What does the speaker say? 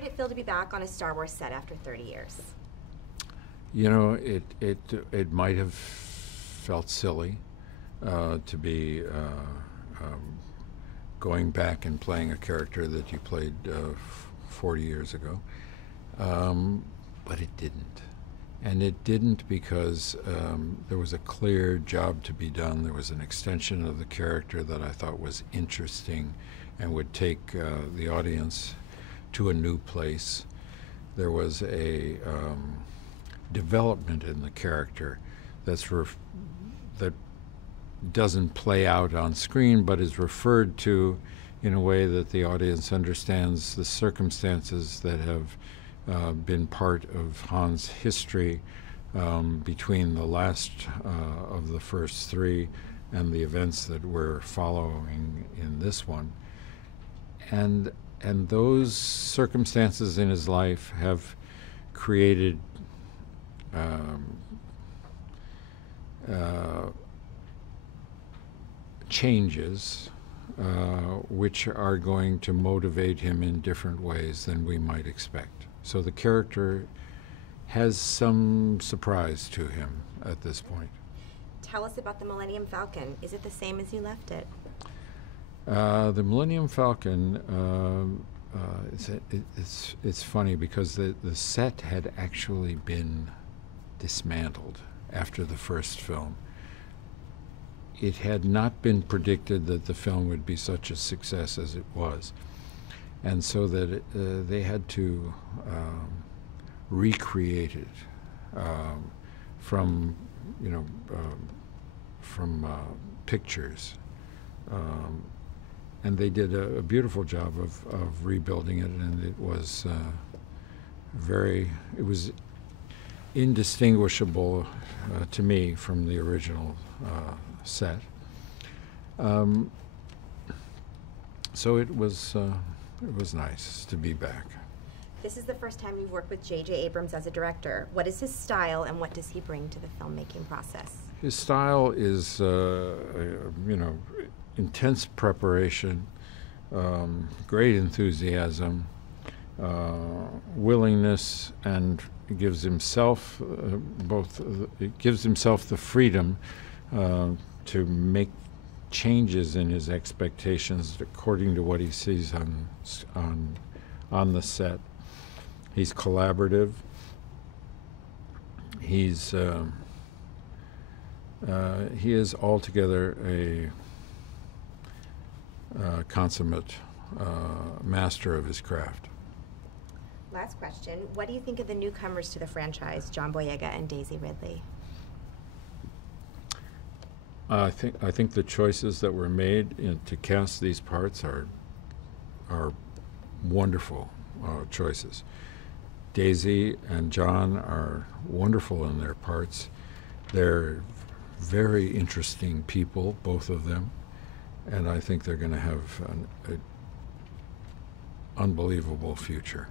did it feel to be back on a Star Wars set after 30 years? You know, it might have felt silly to be going back and playing a character that you played 40 years ago, but it didn't. And it didn't because there was a clear job to be done. There was an extension of the character that I thought was interesting and would take the audience to a new place. There was a development in the character that doesn't play out on screen, but is referred to in a way that the audience understands the circumstances that have been part of Han's history between the last of the first three and the events that we're following in this one. And those circumstances in his life have created changes which are going to motivate him in different ways than we might expect. So the character has some surprise to him at this point. Tell us about the Millennium Falcon. Is it the same as you left it? The Millennium Falcon, it's funny because the set had actually been dismantled after the first film. It had not been predicted that the film would be such a success as it was, and so that they had to recreate it from pictures, and they did a beautiful job of rebuilding it, and it was it was indistinguishable to me from the original set. So it was nice to be back. This is the first time you've worked with J.J. Abrams as a director. What is his style, and what does he bring to the filmmaking process? His style is, intense preparation, great enthusiasm, willingness, and it gives himself the freedom to make changes in his expectations according to what he sees on the set. He's collaborative. He is altogether a consummate master of his craft. Last question. What do you think of the newcomers to the franchise, John Boyega and Daisy Ridley? I think the choices that were made to cast these parts are wonderful choices. Daisy and John are wonderful in their parts. They're very interesting people, both of them, and I think they're going to have an unbelievable future.